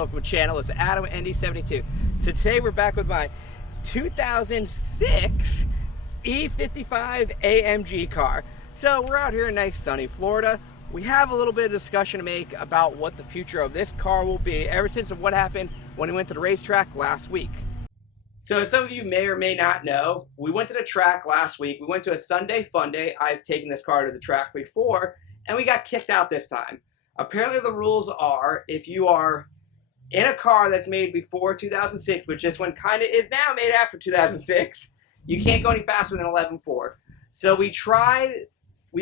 welcome to the channel. It's Adam ND72. So today we're back with my 2006 E55 AMG car. So we're out here in nice sunny Florida. We have a little bit of discussion to make about what the future of this car will be ever since of what happened when we went to the racetrack last week. So as some of you may or may not know, we went to the track last week. We went to a Sunday fun day. I've taken this car to the track before, and we got kicked out this time. Apparently the rules are if you are in a car that's made before 2006, which this one kind of is now made after 2006, you can't go any faster than 11.4. So we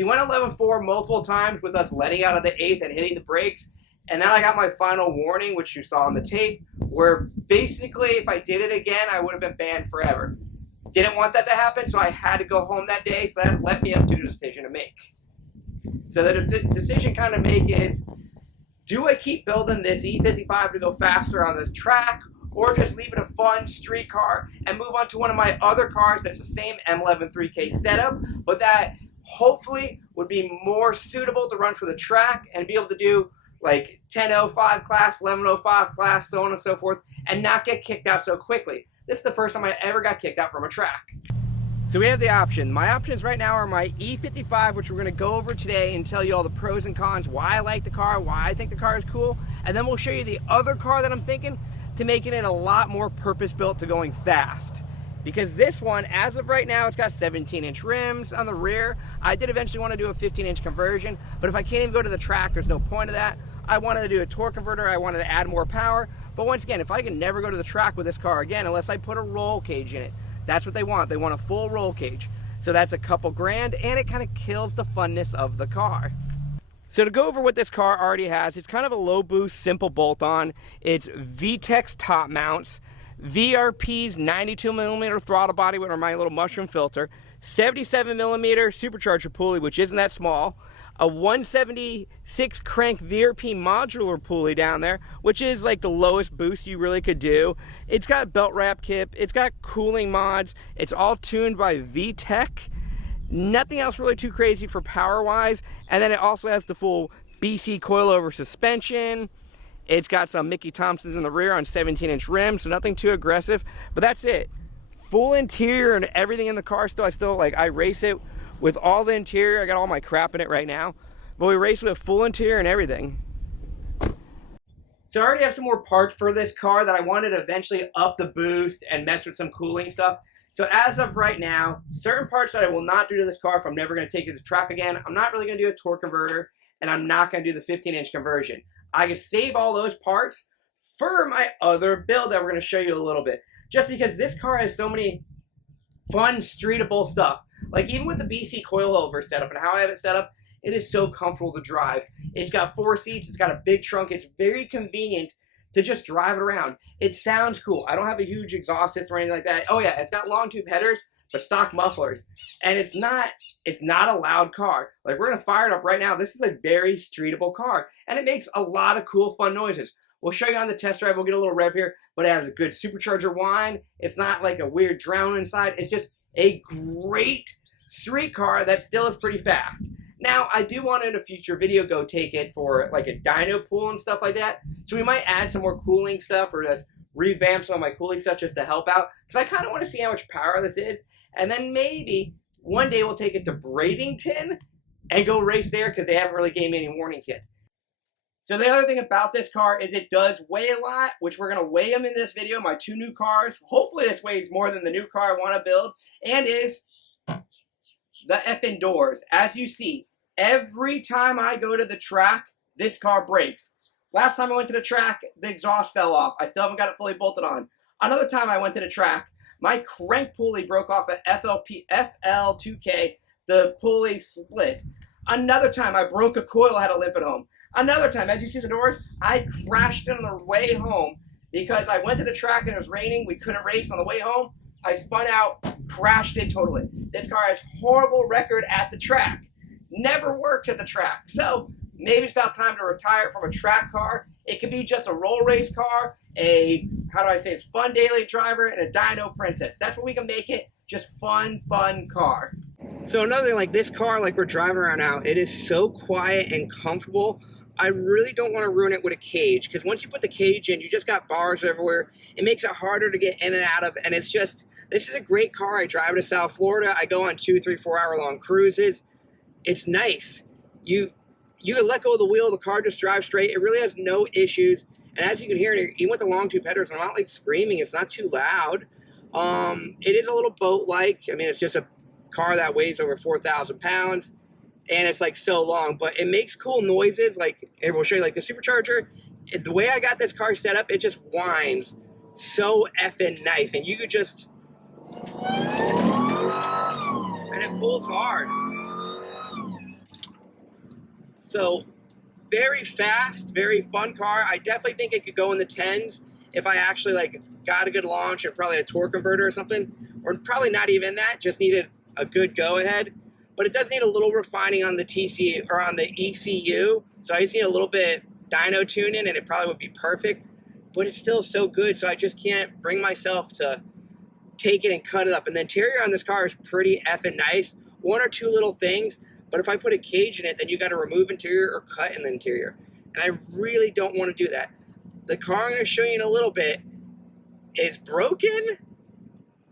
went 11.4 multiple times with us letting out of the 8th and hitting the brakes. And then I got my final warning, which you saw on the tape, where basically if I did it again, I would have been banned forever. Didn't want that to happen, so I had to go home that day, so that led me up to the decision to make. So the decision kind of make is, do I keep building this E55 to go faster on this track, or just leave it a fun street car and move on to one of my other cars that's the same M11 3K setup, but that hopefully would be more suitable to run for the track and be able to do like 10.05 class, 11.05 class, so on and so forth, and not get kicked out so quickly. This is the first time I ever got kicked out from a track. So we have the option. My options right now are my E55, which we're going to go over today and tell you all the pros and cons, why I like the car, why I think the car is cool, and then we'll show you the other car that I'm thinking to making it a lot more purpose-built to going fast. Because this one, as of right now, it's got 17-inch rims on the rear. I did eventually want to do a 15-inch conversion, but if I can't even go to the track, there's no point of that. I wanted to do a torque converter, I wanted to add more power, but once again, if I can never go to the track with this car again, unless I put a roll cage in it, that's what they want. They want a full roll cage. So that's a couple grand, and it kind of kills the funness of the car. So to go over what this car already has, it's kind of a low boost, simple bolt-on. It's VTEX top mounts, VRP's 92mm throttle body with my little mushroom filter, 77mm supercharger pulley, which isn't that small, a 176 crank VRP modular pulley down there, which is like the lowest boost you really could do. It's got belt wrap kit, it's got cooling mods, it's all tuned by VTEC. Nothing else really too crazy for power wise, and then it also has the full BC coilover suspension. It's got some Mickey Thompsons in the rear on 17-inch rims, so nothing too aggressive, but that's it. Full interior and everything in the car still, I race it with all the interior. I got all my crap in it right now, but we race with full interior and everything. So I already have some more parts for this car that I wanted to eventually up the boost and mess with some cooling stuff. So as of right now, certain parts that I will not do to this car if I'm never going to take it to the track again, I'm not really going to do a torque converter, and I'm not going to do the 15-inch conversion. I can save all those parts for my other build that we're going to show you a little bit. Just because this car has so many fun, streetable stuff. Like even with the BC coilover setup and how I have it set up, it is so comfortable to drive. It's got 4 seats, it's got a big trunk, it's very convenient to just drive it around. It sounds cool. I don't have a huge exhaust system or anything like that. Oh yeah, it's got long tube headers, but stock mufflers. And it's not a loud car. Like we're gonna fire it up right now. This is a very streetable car, and it makes a lot of cool, fun noises. We'll show you on the test drive, we'll get a little rev here, but it has a good supercharger whine. It's not like a weird drone inside. It's just a great street car that still is pretty fast. Now, I do want in a future video go take it for like a dyno pool and stuff like that. So we might add some more cooling stuff or just revamp some of my cooling stuff just to help out. Because I kind of want to see how much power this is. And then maybe one day we'll take it to Bradenton and go race there because they haven't really gave me any warnings yet. So the other thing about this car is it does weigh a lot, which we're going to weigh them in this video, my 2 new cars. Hopefully this weighs more than the new car I want to build. And is the effing doors. As you see, every time I go to the track, this car breaks. Last time I went to the track, the exhaust fell off. I still haven't got it fully bolted on. Another time I went to the track, my crank pulley broke off at FL2K. The pulley split. Another time I broke a coil, had to limp it home. Another time, as you see the doors, I crashed on the way home because I went to the track and it was raining. We couldn't race on the way home. I spun out, crashed it totally. This car has horrible record at the track. Never works at the track. So maybe it's about time to retire from a track car. It could be just a roll race car, it's fun daily driver, and a dyno princess. That's what we can make it. Just fun car. So another thing, like this car, like we're driving around now, it is so quiet and comfortable. I really don't want to ruin it with a cage, because once you put the cage in, you just got bars everywhere. It makes it harder to get in and out of, and it's just, this is a great car. I drive to South Florida. I go on 2, 3, 4 hour long cruises. It's nice. You can let go of the wheel, the car just drives straight. It really has no issues. And as you can hear, even with the long tube headers, I'm not like screaming. It's not too loud. It is a little boat-like. I mean, it's just a car that weighs over 4,000 pounds, and it's like so long, but it makes cool noises. Like, it will show you, like the supercharger. The way I got this car set up, it just whines so effing nice, and you could just, and it pulls hard. So very fast, very fun car. I definitely think it could go in the 10s if I actually like got a good launch and probably a torque converter or something, or probably not even that, just needed a good go ahead. But it does need a little refining on the TC or on the ECU. So I just need a little bit dyno tuning and it probably would be perfect, but it's still so good. So I just can't bring myself to take it and cut it up. And the interior on this car is pretty effing nice. One or two little things. But if I put a cage in it, then you got to remove interior or cut in the interior. And I really don't want to do that. The car I'm going to show you in a little bit is broken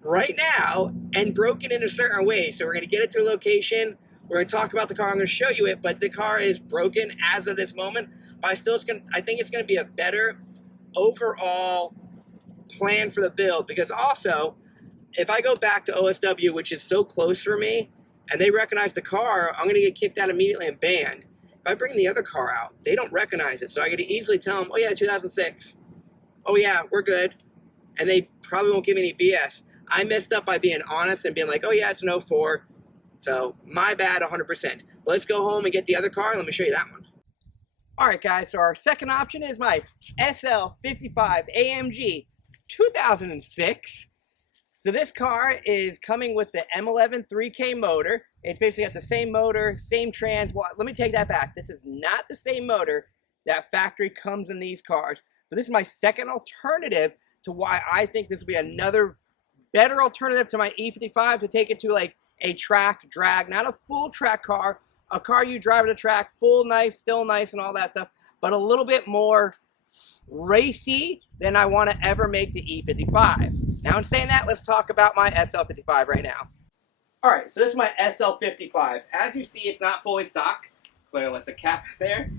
right now and broken in a certain way. So we're going to get it to a location. We're going to talk about the car. I'm going to show you it, but the car is broken as of this moment. But I think it's going to be a better overall plan for the build, because also if I go back to OSW, which is so close for me, and they recognize the car, I'm going to get kicked out immediately and banned. If I bring the other car out, they don't recognize it. So I get to easily tell them, oh yeah, 2006. Oh yeah, we're good. And they probably won't give me any BS. I messed up by being honest and being like, oh yeah, it's an 04. So my bad 100%. But let's go home and get the other car. Let me show you that one. All right, guys. So our second option is my SL55 AMG 2006. So this car is coming with the M11 3K motor. It's basically got the same motor, same trans. Well, let me take that back. This is not the same motor that factory comes in these cars. But this is my second alternative to why I think this will be another better alternative to my E55 to take it to like a track drag, not a full track car, a car you drive at a track, full nice, still nice and all that stuff, but a little bit more racy than I want to ever make the E55. Now in saying that, let's talk about my SL55 right now. Alright, so this is my SL55. As you see, it's not fully stock. Clearly, there's a cap there.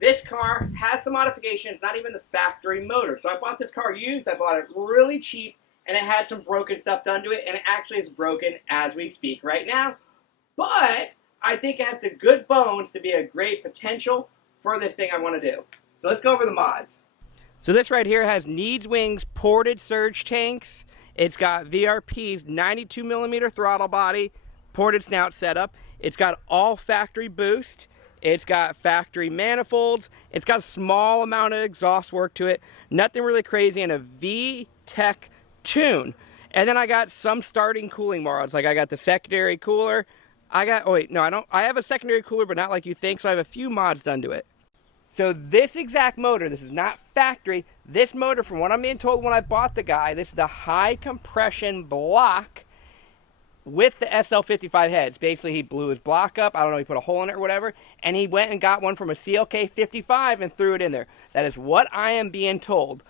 This car has some modifications, not even the factory motor. So I bought this car used, I bought it really cheap, and it had some broken stuff done to it, and it actually is broken as we speak right now. But I think it has the good bones to be a great potential for this thing I want to do. So let's go over the mods. So this right here has Needs Wings ported surge tanks. It's got VRP's 92mm throttle body, ported snout setup. It's got all factory boost. It's got factory manifolds. It's got a small amount of exhaust work to it. Nothing really crazy, and a V-Tech tune. And then I got some starting cooling mods. Like I got the secondary cooler. I have a secondary cooler, but not like you think, so I have a few mods done to it. So this exact motor, this is not factory, this motor, from what I'm being told when I bought the guy, this is the high compression block with the SL55 heads. Basically, he blew his block up, I don't know, he put a hole in it or whatever, and he went and got one from a CLK55 and threw it in there. That is what I am being told.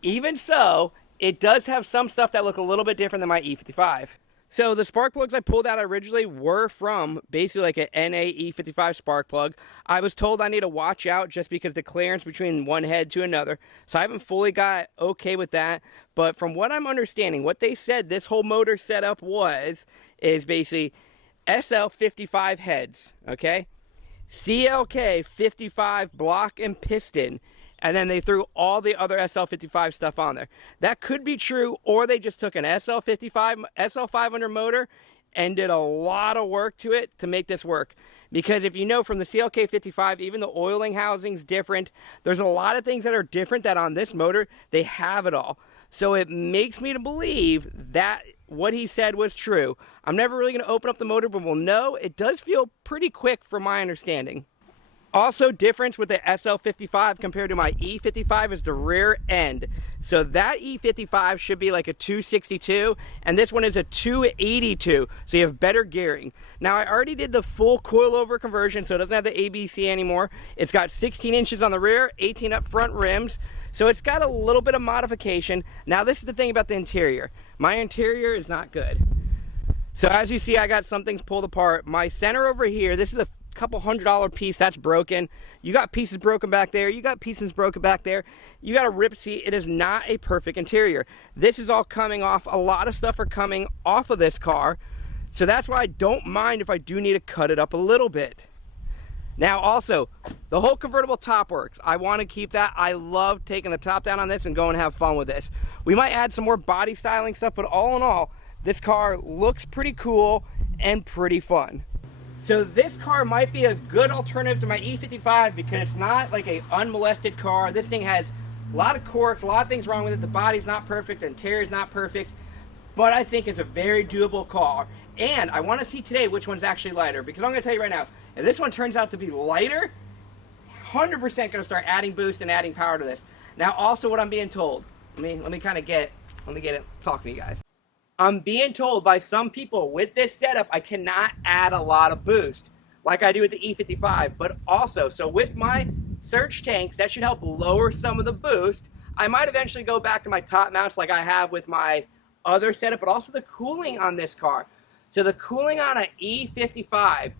Even so, it does have some stuff that look a little bit different than my E55. So the spark plugs I pulled out originally were from basically like an NA E55 spark plug. I was told I need to watch out just because the clearance between one head to another. So I haven't fully got okay with that. But from what I'm understanding, what they said this whole motor setup is basically SL55 heads, okay? CLK55 block and piston. And then they threw all the other SL55 stuff on there. That could be true, or they just took an SL55, SL500 motor and did a lot of work to it to make this work. Because if you know from the CLK55, even the oiling housing's different. There's a lot of things that are different that on this motor, they have it all. So it makes me to believe that what he said was true. I'm never really going to open up the motor, but we'll know. It does feel pretty quick from my understanding. Also difference with the SL55 compared to my E55 is the rear end. So that E55 should be like a 262 and this one is a 282. So you have better gearing. Now I already did the full coilover conversion, so it doesn't have the ABC anymore. It's got 16 inches on the rear, 18 up front rims. So it's got a little bit of modification. Now this is the thing about the interior. My interior is not good. So as you see, I got some things pulled apart. My center over here, this is a couple $100 piece that's broken. You got pieces broken back there. You got pieces broken back there. You got a rip seat. It is not a perfect interior. This is all coming off. A lot of stuff are coming off of this car. So that's why I don't mind if I do need to cut it up a little bit. Now also, the whole convertible top works. I want to keep that. I love taking the top down on this and going and have fun with this. We might add some more body styling stuff, but all in all, this car looks pretty cool and pretty fun. So this car might be a good alternative to my E55 because it's not like a unmolested car. This thing has a lot of quirks, a lot of things wrong with it. The body's not perfect, the interior's not perfect, but I think it's a very doable car. And I want to see today which one's actually lighter, because I'm going to tell you right now, if this one turns out to be lighter, 100% going to start adding boost and adding power to this. Now also what I'm being told, let me get it talking to you guys. I'm being told by some people with this setup I cannot add a lot of boost like I do with the E55, but also, so with my surge tanks, that should help lower some of the boost. I might eventually go back to my top mounts like I have with my other setup, but also the cooling on this car. So the cooling on an E55,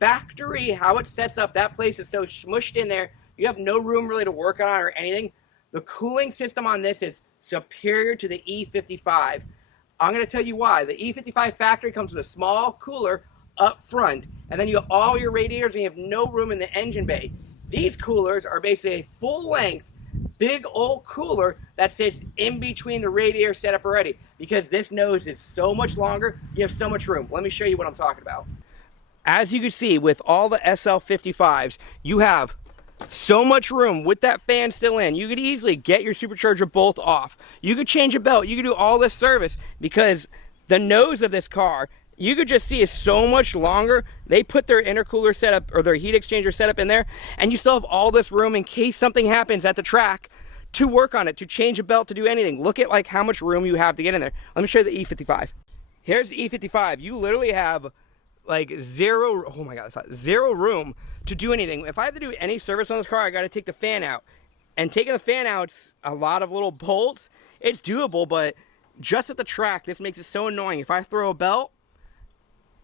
factory, how it sets up, that place is so smushed in there, you have no room really to work on or anything. The cooling system on this is superior to the E55. I'm going to tell you why. The E55 factory comes with a small cooler up front, and then you have all your radiators and you have no room in the engine bay. These coolers are basically a full-length, big old cooler that sits in between the radiator setup already. Because this nose is so much longer, you have so much room. Let me show you what I'm talking about. As you can see, with all the SL55s, you have so much room with that fan still in. You could easily get your supercharger bolt off. You could change a belt. You could do all this service because the nose of this car, you could just see is so much longer. They put their intercooler setup or their heat exchanger setup in there, and you still have all this room in case something happens at the track to work on it, to change a belt, to do anything. Look at like how much room you have to get in there. Let me show you the E55. Here's the E55. You literally have like zero room to do anything. If I have to do any service on this car, I got to take the fan out. And taking the fan out's a lot of little bolts. It's doable, but just at the track, this makes it so annoying. If I throw a belt,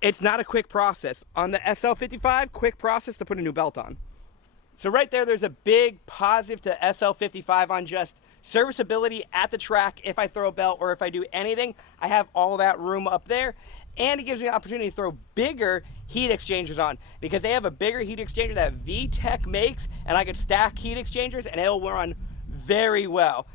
it's not a quick process. On the SL55, quick process to put a new belt on. So right there's a big positive to SL55 on just serviceability at the track. If I throw a belt or if I do anything, I have all that room up there. And it gives me the opportunity to throw bigger heat exchangers on because they have a bigger heat exchanger that VTech makes, and I could stack heat exchangers and it'll run very well.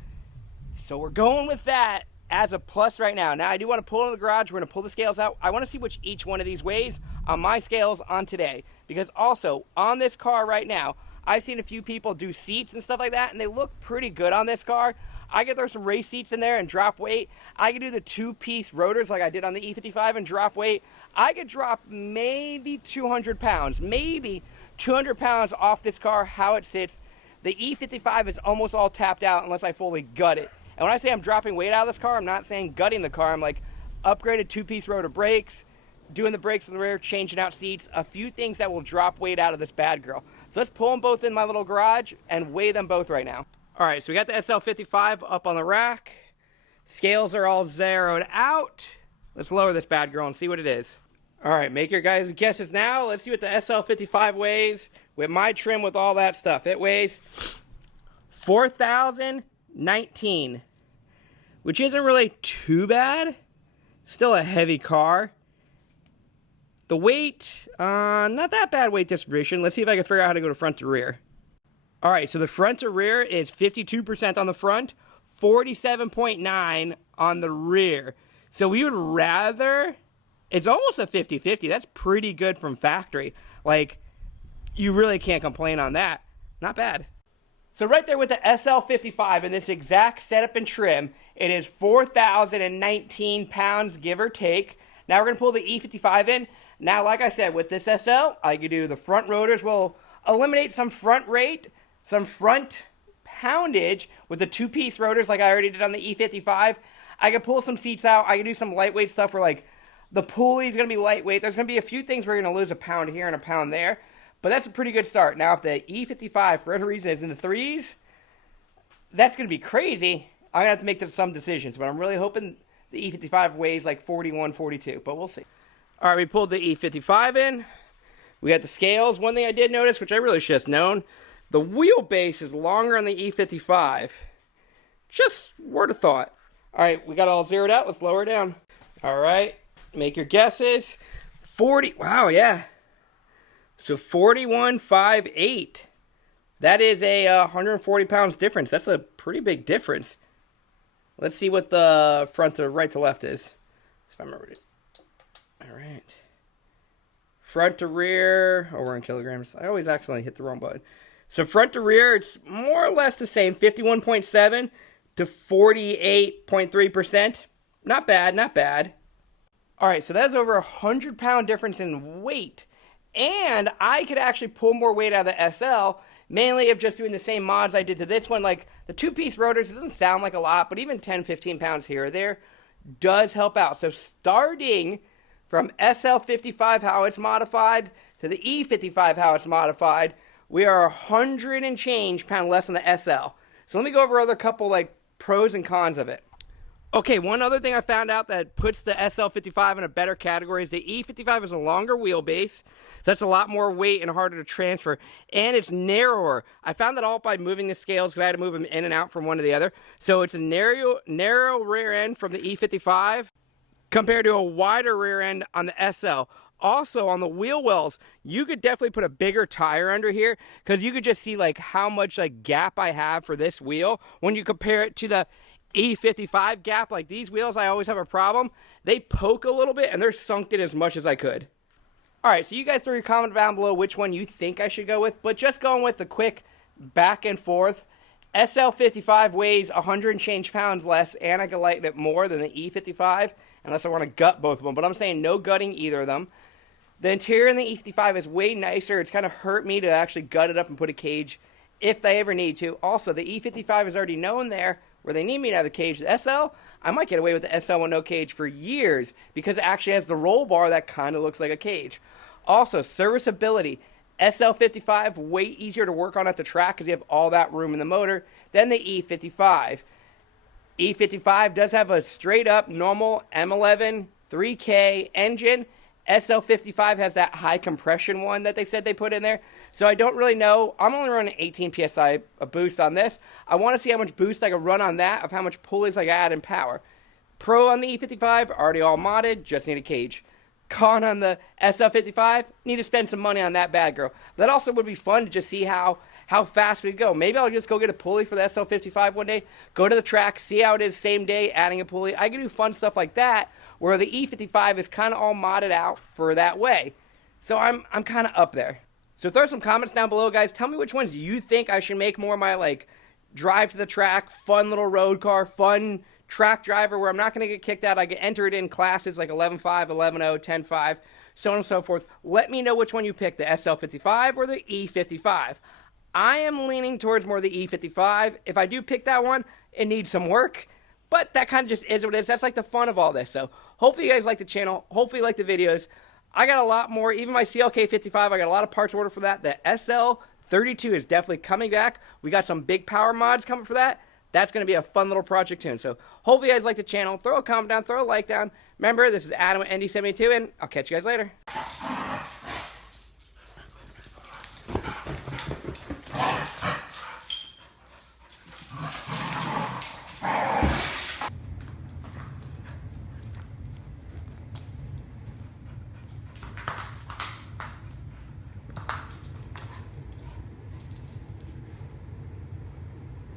So we're going with that as a plus right now. Now I do want to pull it in the garage. We're going to pull the scales out. I want to see which each one of these weighs on my scales on today, because also on this car right now, I've seen a few people do seats and stuff like that, and they look pretty good on this car. I could throw some race seats in there and drop weight. I could do the two-piece rotors like I did on the E55 and drop weight. I could drop maybe 200 pounds, maybe 200 pounds off this car, how it sits. The E55 is almost all tapped out unless I fully gut it. And when I say I'm dropping weight out of this car, I'm not saying gutting the car. I'm like upgraded two-piece rotor brakes, doing the brakes in the rear, changing out seats, a few things that will drop weight out of this bad girl. So let's pull them both in my little garage and weigh them both right now. All right, so we got the SL55 up on the rack. Scales are all zeroed out. Let's lower this bad girl and see what it is. All right, make your guys' guesses now. Let's see what the SL55 weighs with my trim with all that stuff. It weighs 4,019, which isn't really too bad. Still a heavy car. The weight, not that bad weight distribution. Let's see if I can figure out how to go to front to rear. All right, so the front to rear is 52% on the front, 47.9 on the rear. So we would rather, it's almost a 50-50. That's pretty good from factory. Like, you really can't complain on that. Not bad. So right there with the SL55 in this exact setup and trim, it is 4,019 pounds, give or take. Now we're going to pull the E55 in. Now, like I said, with this SL, I could do the front rotors will eliminate some front rate, some front poundage with the two-piece rotors like I already did on the E55. I can pull some seats out. I can do some lightweight stuff where like the pulley is going to be lightweight. There's going to be a few things where you're going to lose a pound here and a pound there. But that's a pretty good start. Now, if the E55, for whatever reason, is in the threes, that's going to be crazy. I'm going to have to make some decisions. But I'm really hoping the E55 weighs like 41, 42. But we'll see. All right, we pulled the E55 in. We got the scales. One thing I did notice, which I really should have known, the wheelbase is longer on the E55. Just word of thought. All right, we got all zeroed out. Let's lower it down. All right, make your guesses. 40. Wow, yeah. So 41.58. That is a 140 pounds difference. That's a pretty big difference. Let's see what the front to right to left is. If I remember it. All right. Front to rear. Oh, we're in kilograms. I always accidentally hit the wrong button. So front to rear, it's more or less the same. 51.7 to 48.3%. Not bad, not bad. All right, so that's over a 100-pound difference in weight. And I could actually pull more weight out of the SL, mainly of just doing the same mods I did to this one. Like the two-piece rotors, it doesn't sound like a lot, but even 10, 15 pounds here or there does help out. So starting from SL55, how it's modified, to the E55, how it's modified, we are 100 and change pound less than the SL. So let me go over other couple like pros and cons of it. Okay, one other thing I found out that puts the SL55 in a better category is the E55 is a longer wheelbase, so that's a lot more weight and harder to transfer, and it's narrower. I found that all by moving the scales because I had to move them in and out from one to the other. So it's a narrow rear end from the E55 compared to a wider rear end on the SL. Also, on the wheel wells, you could definitely put a bigger tire under here because you could just see like how much like gap I have for this wheel when you compare it to the E55 gap. Like these wheels, I always have a problem. They poke a little bit and they're sunk in as much as I could. All right, so you guys throw your comment down below which one you think I should go with, but just going with the quick back and forth. SL55 weighs 100 and change pounds less, and I can lighten it more than the E55, unless I want to gut both of them, but I'm saying no gutting either of them. The interior in the E55 is way nicer. It's kind of hurt me to actually gut it up and put a cage if they ever need to. Also, the E55 is already known there where they need me to have the cage. The SL, I might get away with the SL with no cage for years because it actually has the roll bar that kind of looks like a cage. Also, serviceability. SL55, way easier to work on at the track because you have all that room in the motor than the E55. E55 does have a straight-up normal M11 3K engine. SL55 has that high compression one that they said they put in there. So I don't really know. I'm only running 18 PSI a boost on this. I want to see how much boost I can run on that, of how much pulleys I can add in power. Pro on the E55, already all modded, just need a cage. Con on the SL55, need to spend some money on that bad girl. That also would be fun to just see how fast we go. Maybe I'll just go get a pulley for the SL55 one day, go to the track, see how it is same day, adding a pulley. I can do fun stuff like that, where the E55 is kind of all modded out for that way. So I'm kind of up there. So throw some comments down below, guys. Tell me which ones you think I should make more of my, like, drive to the track, fun little road car, fun track driver where I'm not going to get kicked out. I can enter it in classes like 11.5, 11.0, 10.5, so on and so forth. Let me know which one you pick, the SL55 or the E55. I am leaning towards more the E55. If I do pick that one, it needs some work. But that kind of just is what it is. That's like the fun of all this. So hopefully you guys like the channel. Hopefully you like the videos. I got a lot more. Even my CLK55, I got a lot of parts ordered for that. The SL32 is definitely coming back. We got some big power mods coming for that. That's going to be a fun little project too. So hopefully you guys like the channel. Throw a comment down. Throw a like down. Remember, this is Adam at ND72, and I'll catch you guys later.